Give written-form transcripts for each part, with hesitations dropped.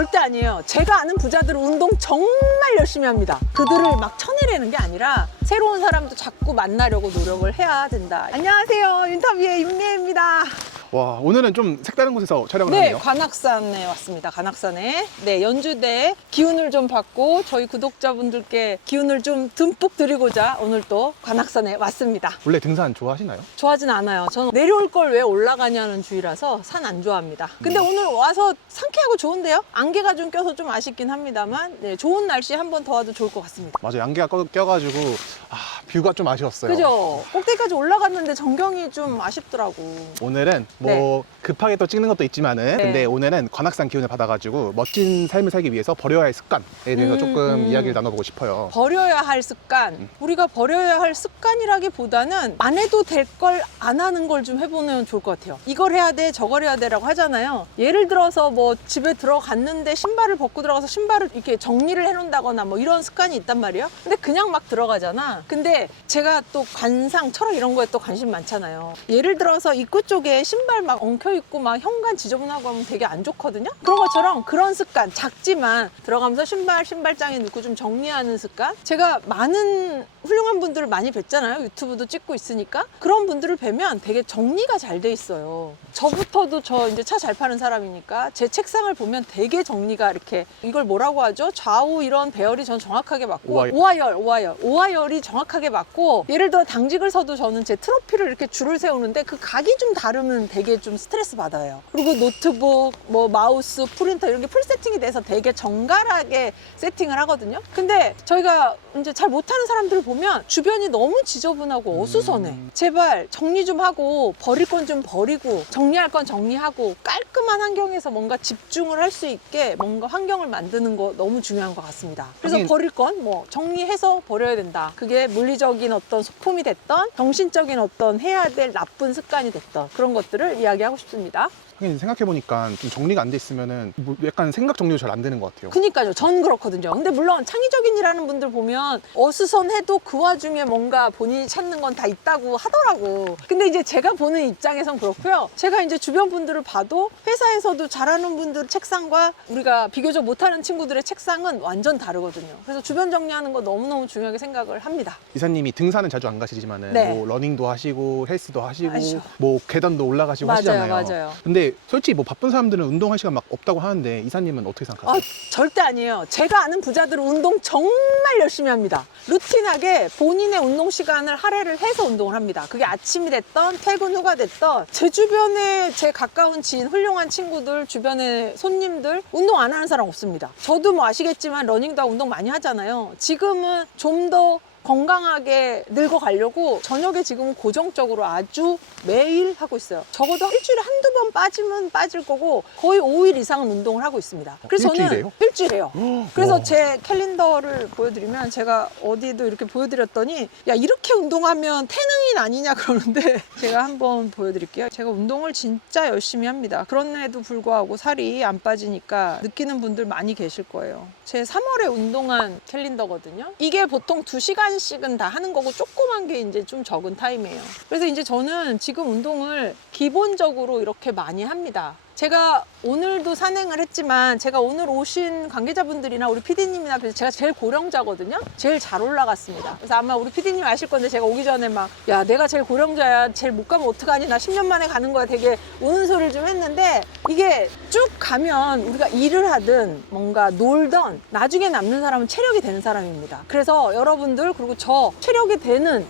절대 아니에요. 제가 아는 부자들은 운동 정말 열심히 합니다. 그들을 막 쳐내려는 게 아니라 새로운 사람도 자꾸 만나려고 노력을 해야 된다. 안녕하세요. 인터뷰의 윤미애입니다. 와, 오늘은 좀 색다른 곳에서 촬영을 네, 하네요. 관악산에 왔습니다. 관악산에. 네, 연주대 기운을 좀 받고 저희 구독자분들께 기운을 좀 듬뿍 드리고자 오늘 또 관악산에 왔습니다. 원래 등산 좋아하시나요? 좋아하진 않아요. 저는 내려올 걸 왜 올라가냐는 주의라서 산 안 좋아합니다. 근데 오늘 와서 상쾌하고 좋은데요? 안개가 좀 껴서 좀 아쉽긴 합니다만 네, 좋은 날씨에 한 번 더 와도 좋을 것 같습니다. 맞아요. 안개가 껴가지고 뷰가 좀 아쉬웠어요. 그죠? 꼭대기까지 올라갔는데 전경이 좀 아쉽더라고. 오늘은 뭐 네. 급하게 또 찍는 것도 있지만은 네. 근데 오늘은 관악산 기운을 받아가지고 멋진 삶을 살기 위해서 버려야 할 습관에 대해서 조금 이야기를 나눠보고 싶어요. 버려야 할 습관. 우리가 버려야 할 습관이라기보다는 안 해도 될 걸 안 하는 걸 좀 해보면 좋을 것 같아요. 이걸 해야 돼, 저걸 해야 돼라고 하잖아요. 예를 들어서 뭐 집에 들어갔는데 신발을 벗고 들어가서 신발을 이렇게 정리를 해놓는다거나 뭐 이런 습관이 있단 말이에요. 근데 그냥 막 들어가잖아. 근데 제가 또 관상, 철학 이런 거에 또 관심 많잖아요. 예를 들어서 입구 쪽에 신발 막 엉켜있고 막 현관 지저분하고 하면 되게 안 좋거든요. 그런 것처럼 그런 습관, 작지만 들어가면서 신발장에 넣고 좀 정리하는 습관. 제가 많은 훌륭한 분들을 많이 뵀잖아요. 유튜브도 찍고 있으니까. 그런 분들을 뵈면 되게 정리가 잘 돼 있어요. 저부터도 저 이제 차 잘 파는 사람이니까 제 책상을 보면 되게 정리가 이렇게 이걸 뭐라고 하죠? 좌우 이런 배열이 전 정확하게 맞고 오화열이 정확하게 맞고 예를 들어 당직을 서도 저는 제 트로피를 이렇게 줄을 세우는데 그 각이 좀 다르면 되게 좀 스트레스 받아요. 그리고 노트북, 뭐 마우스, 프린터 이런 게 풀 세팅이 돼서 되게 정갈하게 세팅을 하거든요. 근데 저희가 이제 잘 못하는 사람들을 보면 주변이 너무 지저분하고 어수선해. 제발 정리 좀 하고 버릴 건 좀 버리고 정리할 건 정리하고 깔끔한 환경에서 뭔가 집중을 할 수 있게 뭔가 환경을 만드는 거 너무 중요한 것 같습니다. 그래서 하긴- 버릴 건 뭐 정리해서 버려야 된다. 그게 물리적인 어떤 소품이 됐던 정신적인 어떤 해야 될 나쁜 습관이 됐던 그런 것들을 이야기하고 싶습니다. 하긴 생각해보니까 좀 정리가 안 돼 있으면은 뭐 약간 생각 정리도 잘 안 되는 것 같아요. 그니까요. 전 그렇거든요. 근데 물론 창의적인 일 하는 분들 보면 어수선해도 그 와중에 뭔가 본인이 찾는 건 다 있다고 하더라고. 근데 이제 제가 보는 입장에선 그렇고요. 제가 이제 주변 분들을 봐도 회사에서도 잘하는 분들 책상과 우리가 비교적 못하는 친구들의 책상은 완전 다르거든요. 그래서 주변 정리하는 거 너무너무 중요하게 생각을 합니다. 이사님이 등산은 자주 안 가시지만은 네. 뭐 러닝도 하시고 헬스도 하시고 아시죠. 뭐 계단도 올라가시고 맞아요, 하시잖아요. 맞아요. 근데 솔직히 뭐 바쁜 사람들은 운동할 시간 막 없다고 하는데 이사님은 어떻게 생각하세요? 절대 아니에요. 제가 아는 부자들은 운동 정말 열심히 합니다. 루틴하게 본인의 운동 시간을 할애를 해서 운동을 합니다. 그게 아침이 됐던 퇴근 후가 됐던 제 주변에 제 가까운 지인, 훌륭한 친구들, 주변에 손님들 운동 안 하는 사람 없습니다. 저도 뭐 아시겠지만 러닝도 하고 운동 많이 하잖아요. 지금은 좀 더 건강하게 늙어가려고 저녁에 지금 고정적으로 아주 매일 하고 있어요. 적어도 일주일에 한두 번 빠지면 빠질 거고 거의 5일 이상은 운동을 하고 있습니다. 그래서 일주일에요? 저는 일주일에요. 그래서 와. 제 캘린더를 보여드리면 제가 어디에도 이렇게 보여드렸더니 야 이렇게 운동하면 태능인 아니냐 그러는데 제가 한번 보여드릴게요. 제가 운동을 진짜 열심히 합니다. 그런데도 불구하고 살이 안 빠지니까 느끼는 분들 많이 계실 거예요. 제 3월에 운동한 캘린더거든요. 이게 보통 2시간씩은 다 하는 거고 조그만 게 이제 좀 적은 타임이에요. 그래서 이제 저는 지금 운동을 기본적으로 이렇게 많이 합니다. 제가 오늘도 산행을 했지만 제가 오늘 오신 관계자분들이나 우리 PD님이나 제가 제일 고령자거든요. 제일 잘 올라갔습니다. 그래서 아마 우리 PD님 아실 건데 제가 오기 전에 막 야 내가 제일 고령자야 제일 못 가면 어떡하니 나 10년 만에 가는 거야 되게 우는 소리를 좀 했는데 이게 쭉 가면 우리가 일을 하든 뭔가 놀던 나중에 남는 사람은 체력이 되는 사람입니다. 그래서 여러분들 그리고 저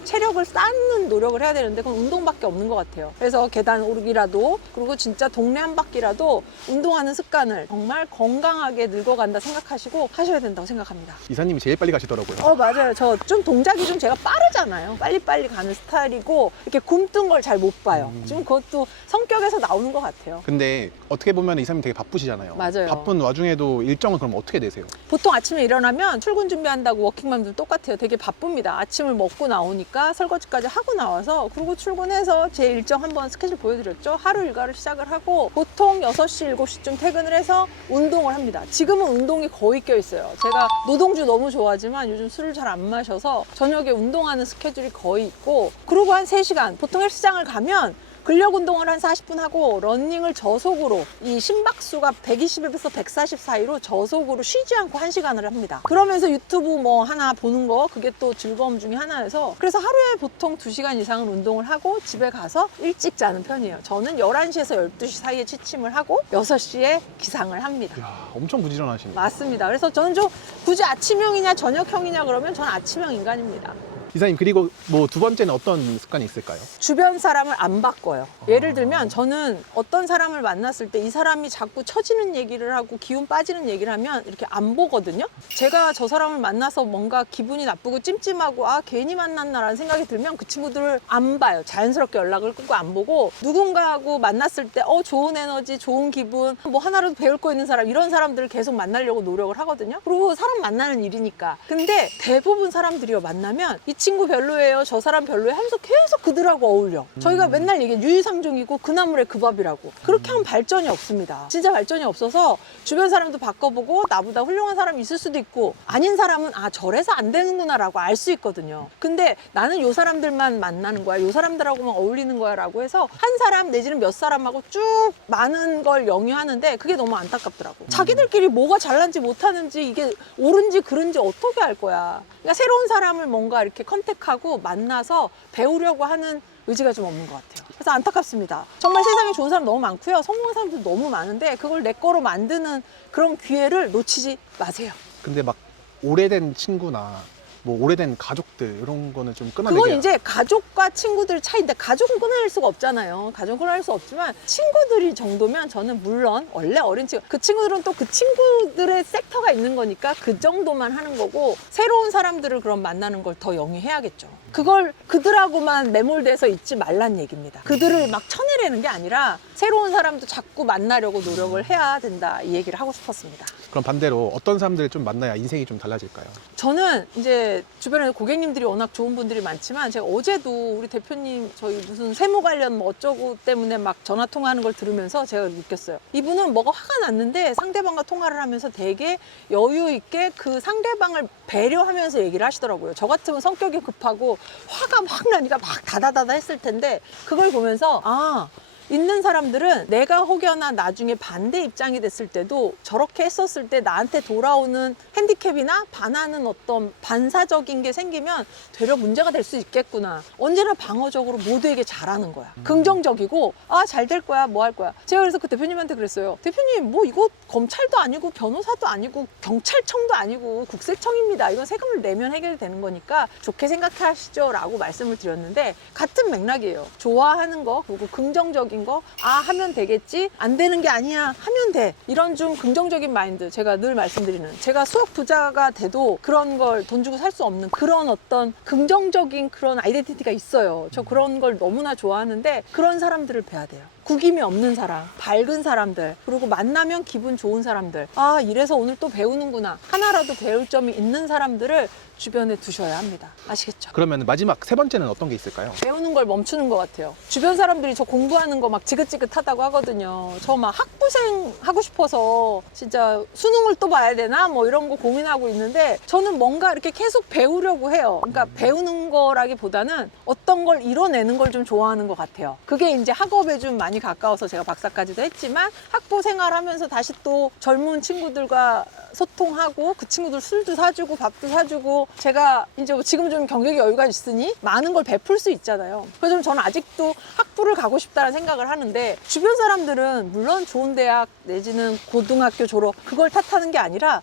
체력을 쌓는 노력을 해야 되는데 그건 운동밖에 없는 것 같아요. 그래서 계단 오르기라도 그리고 진짜 동네 한 바퀴라도 운동하는 습관을 정말 건강하게 늙어간다 생각하시고 하셔야 된다고 생각합니다. 이사님이 제일 빨리 가시더라고요. 맞아요. 저 좀 동작이 좀 제가 빠르잖아요. 빨리빨리 가는 스타일이고 이렇게 굼뜬 걸 잘 못 봐요. 좀 그것도 성격에서 나오는 것 같아요. 근데 어떻게 보면 이사님 되게 바쁘시잖아요. 맞아요. 바쁜 와중에도 일정은 그럼 어떻게 되세요? 보통 아침에 일어나면 출근 준비한다고 워킹맘들 똑같아요. 되게 바쁩니다. 아침을 먹고 나오니까 설거지까지 하고 나와서 그리고 출근해서 제 일정 한번 스케줄 보여드렸죠. 하루 일과를 시작을 하고 보통 6시, 7시쯤 퇴근을 해서 운동을 합니다. 지금은 운동이 거의 껴있어요. 제가 노동주 너무 좋아하지만 요즘 술을 잘 안 마셔서 저녁에 운동하는 스케줄이 거의 있고 그리고 한 3시간 보통 헬스장을 가면 근력 운동을 한 40분 하고 러닝을 저속으로 이 심박수가 120에서 140 사이로 저속으로 쉬지 않고 1시간을 합니다. 그러면서 유튜브 뭐 하나 보는 거 그게 또 즐거움 중에 하나여서 그래서 하루에 보통 2시간 이상은 운동을 하고 집에 가서 일찍 자는 편이에요. 저는 11시에서 12시 사이에 취침을 하고 6시에 기상을 합니다. 이야, 엄청 부지런하시네요. 맞습니다. 그래서 저는 좀 굳이 아침형이냐 저녁형이냐 그러면 저는 아침형 인간입니다. 이사님, 그리고 뭐 두 번째는 어떤 습관이 있을까요? 주변 사람을 안 바꿔요. 예를 들면 저는 어떤 사람을 만났을 때 이 사람이 자꾸 처지는 얘기를 하고 기운 빠지는 얘기를 하면 이렇게 안 보거든요. 제가 저 사람을 만나서 뭔가 기분이 나쁘고 찜찜하고 아 괜히 만났나라는 생각이 들면 그 친구들을 안 봐요. 자연스럽게 연락을 끊고 안 보고 누군가하고 만났을 때 좋은 에너지, 좋은 기분, 뭐 하나라도 배울 거 있는 사람 이런 사람들을 계속 만나려고 노력을 하거든요. 그리고 사람 만나는 일이니까. 근데 대부분 사람들이요 만나면 이 친구 별로예요, 저 사람 별로예요 하면서 계속 그들하고 어울려. 저희가 맨날 얘기해 유유상종이고 그 나물에 그 밥이라고. 그렇게 하면 발전이 없습니다. 진짜 발전이 없어서 주변 사람도 바꿔보고 나보다 훌륭한 사람이 있을 수도 있고 아닌 사람은 아 저래서 안 되는구나 라고 알 수 있거든요. 근데 나는 요 사람들만 만나는 거야, 요 사람들하고만 어울리는 거야 라고 해서 한 사람 내지는 몇 사람하고 쭉 많은 걸 영위하는데 그게 너무 안타깝더라고. 자기들끼리 뭐가 잘난지 못하는지 이게 옳은지 그른지 어떻게 알 거야. 그러니까 새로운 사람을 뭔가 이렇게 컨택하고 만나서 배우려고 하는 의지가 좀 없는 것 같아요. 그래서 안타깝습니다. 정말 세상에 좋은 사람 너무 많고요. 성공한 사람도 너무 많은데 그걸 내 거로 만드는 그런 기회를 놓치지 마세요. 근데 막 오래된 친구나 뭐 오래된 가족들 이런 거는 좀 끊어내기. 그건 이제 가족과 친구들 차이인데 가족은 끊어낼 수가 없잖아요. 가족은 끊어낼 수 없지만 친구들이 정도면 저는 물론 원래 어린 친구 그 친구들은 또 그 친구들의 섹터가 있는 거니까 그 정도만 하는 거고 새로운 사람들을 그럼 만나는 걸 더 영위해야겠죠. 그걸 그들하고만 매몰돼서 있지 말란 얘기입니다. 그들을 막 쳐내려는 게 아니라 새로운 사람도 자꾸 만나려고 노력을 해야 된다 이 얘기를 하고 싶었습니다. 그럼 반대로 어떤 사람들을 좀 만나야 인생이 좀 달라질까요? 저는 이제 주변에 고객님들이 워낙 좋은 분들이 많지만 제가 어제도 우리 대표님 저희 무슨 세무 관련 뭐 어쩌고 때문에 막 전화 통화하는 걸 들으면서 제가 느꼈어요. 이분은 뭐가 화가 났는데 상대방과 통화를 하면서 되게 여유 있게 그 상대방을 배려하면서 얘기를 하시더라고요. 저 같으면 성격이 급하고 화가 막 나니까 막 다다다다 했을 텐데 그걸 보면서 있는 사람들은 내가 혹여나 나중에 반대 입장이 됐을 때도 저렇게 했었을 때 나한테 돌아오는 핸디캡이나 반하는 어떤 반사적인 게 생기면 되려 문제가 될 수 있겠구나. 언제나 방어적으로 모두에게 잘하는 거야. 긍정적이고 잘 될 거야, 뭐 할 거야. 제가 그래서 그 대표님한테 그랬어요. 대표님 뭐 이거 검찰도 아니고 변호사도 아니고 경찰청도 아니고 국세청입니다. 이건 세금을 내면 해결되는 거니까 좋게 생각하시죠 라고 말씀을 드렸는데 같은 맥락이에요. 좋아하는 거 그리고 긍정적인 거 하면 되겠지 안 되는 게 아니야 하면 돼 이런 좀 긍정적인 마인드 제가 늘 말씀드리는 제가 수억 부자가 돼도 그런 걸 돈 주고 살 수 없는 그런 어떤 긍정적인 그런 아이덴티티가 있어요. 저 그런 걸 너무나 좋아하는데 그런 사람들을 뵈야 돼요. 구김이 없는 사람, 밝은 사람들, 그리고 만나면 기분 좋은 사람들. 이래서 오늘 또 배우는구나. 하나라도 배울 점이 있는 사람들을 주변에 두셔야 합니다. 아시겠죠? 그러면 마지막 세 번째는 어떤 게 있을까요? 배우는 걸 멈추는 것 같아요. 주변 사람들이 저 공부하는 거 막 지긋지긋하다고 하거든요. 저 막 학부생 하고 싶어서 진짜 수능을 또 봐야 되나 뭐 이런 거 고민하고 있는데 저는 뭔가 이렇게 계속 배우려고 해요. 그러니까 배우는 거라기보다는 어떤 걸 이뤄내는 걸 좀 좋아하는 것 같아요. 그게 이제 학업에 좀 많이 가까워서 제가 박사까지도 했지만 학부 생활하면서 다시 또 젊은 친구들과 소통하고 그 친구들 술도 사주고 밥도 사주고 제가 이제 지금 좀 경력이 여유가 있으니 많은 걸 베풀 수 있잖아요. 그래서 저는 아직도 학부를 가고 싶다는 생각을 하는데 주변 사람들은 물론 좋은 대학 내지는 고등학교 졸업 그걸 탓하는 게 아니라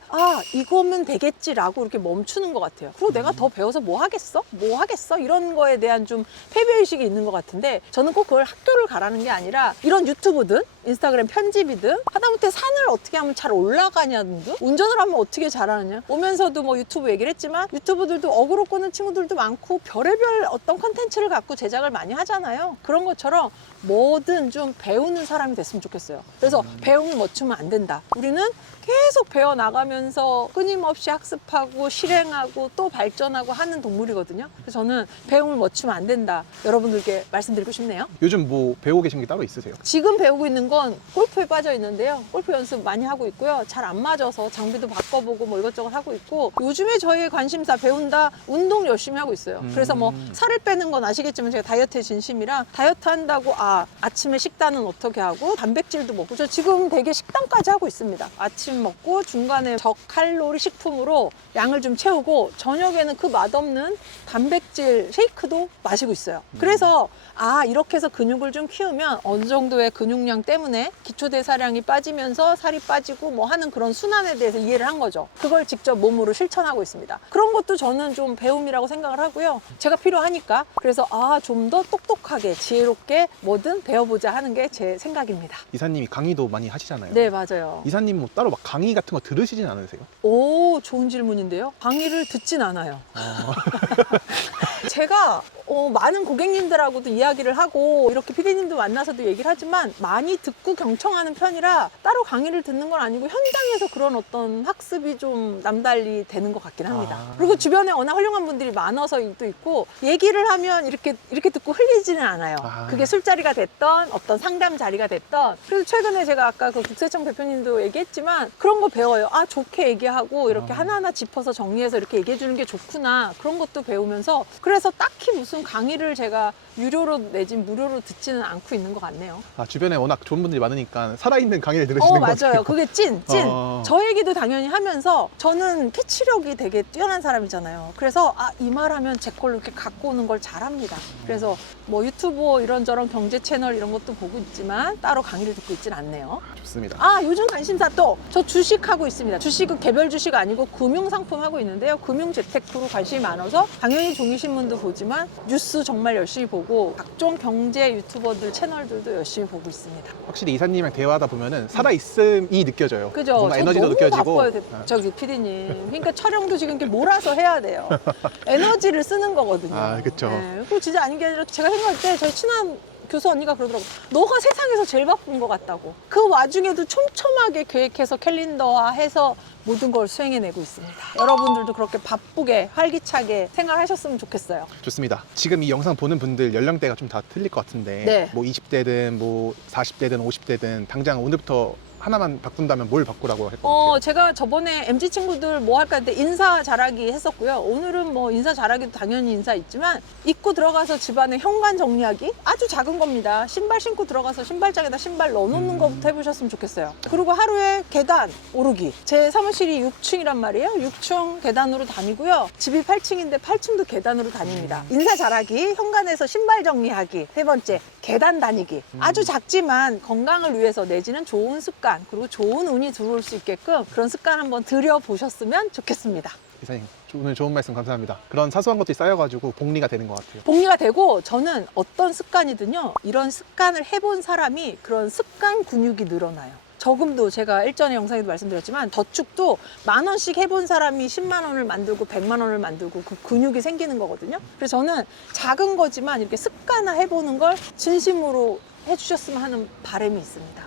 이거면 되겠지라고 이렇게 멈추는 것 같아요. 그리고 내가 더 배워서 뭐 하겠어? 이런 거에 대한 좀 패배의식이 있는 것 같은데 저는 꼭 그걸 학교를 가라는 게 아니라 이런 유튜브든 인스타그램 편집이든 하다못해 산을 어떻게 하면 잘 올라가냐든 운전을 하면 어떻게 잘하느냐 오면서도 뭐 유튜브 얘기를 했지만 유튜브들도 어그로 끄는 친구들도 많고 별의별 어떤 컨텐츠를 갖고 제작을 많이 하잖아요. 그런 것처럼 뭐든 좀 배우는 사람이 됐으면 좋겠어요. 그래서 배움을 멈추면 안 된다. 우리는 계속 배워나가면서 끊임없이 학습하고 실행하고 또 발전하고 하는 동물이거든요. 그래서 저는 배움을 멈추면 안 된다. 여러분들께 말씀드리고 싶네요. 요즘 뭐 배우고 계신 게 따로 있으세요? 지금 배우고 있는 거 건 골프에 빠져 있는데요. 골프 연습 많이 하고 있고요. 잘 안 맞아서 장비도 바꿔보고 뭐 이것저것 하고 있고, 요즘에 저희의 관심사 배운다, 운동 열심히 하고 있어요. 그래서 뭐 살을 빼는 건 아시겠지만 제가 다이어트에 진심이라 다이어트 한다고 아침에 식단은 어떻게 하고 단백질도 먹고, 저 지금 되게 식단까지 하고 있습니다. 아침 먹고 중간에 저칼로리 식품으로 양을 좀 채우고 저녁에는 그 맛없는 단백질 쉐이크도 마시고 있어요. 그래서 이렇게 해서 근육을 좀 키우면 어느 정도의 근육량 때문에 기초대사량이 빠지면서 살이 빠지고 뭐 하는 그런 순환에 대해서 이해를 한 거죠. 그걸 직접 몸으로 실천하고 있습니다. 그런 것도 저는 좀 배움이라고 생각을 하고요. 제가 필요하니까. 그래서 좀 더 똑똑하게 지혜롭게 뭐든 배워보자 하는 게 제 생각입니다. 이사님이 강의도 많이 하시잖아요. 네, 맞아요. 이사님 뭐 따로 막 강의 같은 거 들으시진 않으세요? 오, 좋은 질문인데요. 강의를 듣진 않아요. 제가 많은 고객님들하고도 이야기를 하고 이렇게 피디님도 만나서도 얘기를 하지만 많이 듣고 경청하는 편이라 따로 강의를 듣는 건 아니고 현장에서 그런 어떤 학습이 좀 남달리 되는 것 같긴 합니다. 그리고 주변에 워낙 훌륭한 분들이 많아서 또 있고, 얘기를 하면 이렇게 듣고 흘리지는 않아요. 그게 술자리가 됐던 어떤 상담 자리가 됐던. 그래서 최근에 제가 아까 그 국세청 대표님도 얘기했지만 그런 거 배워요. 좋게 얘기하고 이렇게 하나하나 짚어서 정리해서 이렇게 얘기해 주는 게 좋구나, 그런 것도 배우면서. 그래서 딱히 무슨 강의를 제가 유료로 내진 무료로 듣지는 않고 있는 것 같네요. 주변에 워낙 좋은 분들이 많으니까 살아있는 강의를 들으시는 것 같아요. 맞아요. 그게 찐. 저 얘기도 당연히 하면서 저는 캐치력이 되게 뛰어난 사람이잖아요. 그래서 이 말하면 제 걸로 이렇게 갖고 오는 걸 잘합니다. 그래서 뭐 유튜브 이런저런 경제 채널 이런 것도 보고 있지만 따로 강의를 듣고 있진 않네요. 좋습니다. 요즘 관심사 또 저 주식하고 있습니다. 주식은 개별 주식 아니고 금융상품 하고 있는데요. 금융재테크로 관심이 많아서 당연히 종이신문도 보지만 뉴스 정말 열심히 보고 각종 경제 유튜버들 채널들도 열심히 보고 있습니다. 확실히 이사님이랑 대화하다 보면은 살아있음이 느껴져요. 그죠? 뭔가 에너지도 너무 느껴지고. 바빠요, 저기 피디님. 그러니까 촬영도 지금 이렇게 몰아서 해야 돼요. 에너지를 쓰는 거거든요. 그쵸. 네. 그리고 진짜 아닌 게 아니라 제가 생각할 때 저희 친한 교수 언니가 그러더라고. 너가 세상에서 제일 바쁜 것 같다고. 그 와중에도 촘촘하게 계획해서 캘린더화해서 모든 걸 수행해내고 있습니다. 여러분들도 그렇게 바쁘게 활기차게 생활하셨으면 좋겠어요. 좋습니다. 지금 이 영상 보는 분들 연령대가 좀 다 틀릴 것 같은데 네. 뭐 20대든 뭐 40대든 50대든 당장 오늘부터 하나만 바꾼다면 뭘 바꾸라고 할 것 같아요? 제가 저번에 MZ 친구들 뭐 할까 했는데 인사 잘하기 했었고요. 오늘은 뭐 인사 잘하기도 당연히 인사 있지만, 입고 들어가서 집안에 현관 정리하기, 아주 작은 겁니다. 신발 신고 들어가서 신발장에다 신발 넣어놓는 것부터 해보셨으면 좋겠어요. 그리고 하루에 계단 오르기. 제 사무실이 6층이란 말이에요. 6층 계단으로 다니고요. 집이 8층인데 8층도 계단으로 다닙니다. 인사 잘하기, 현관에서 신발 정리하기. 세 번째, 계단 다니기. 아주 작지만 건강을 위해서 내지는 좋은 습관, 그리고 좋은 운이 들어올 수 있게끔 그런 습관 한번 들여보셨으면 좋겠습니다. 이사님 오늘 좋은 말씀 감사합니다. 그런 사소한 것들이 쌓여가지고 복리가 되는 것 같아요. 복리가 되고, 저는 어떤 습관이든요, 이런 습관을 해본 사람이 그런 습관 근육이 늘어나요. 저금도 제가 일전에 영상에도 말씀드렸지만 저축도 10,000원씩 해본 사람이 10만 원을 만들고 100만 원을 만들고 그 근육이 생기는 거거든요. 그래서 저는 작은 거지만 이렇게 습관화 해보는 걸 진심으로 해주셨으면 하는 바람이 있습니다.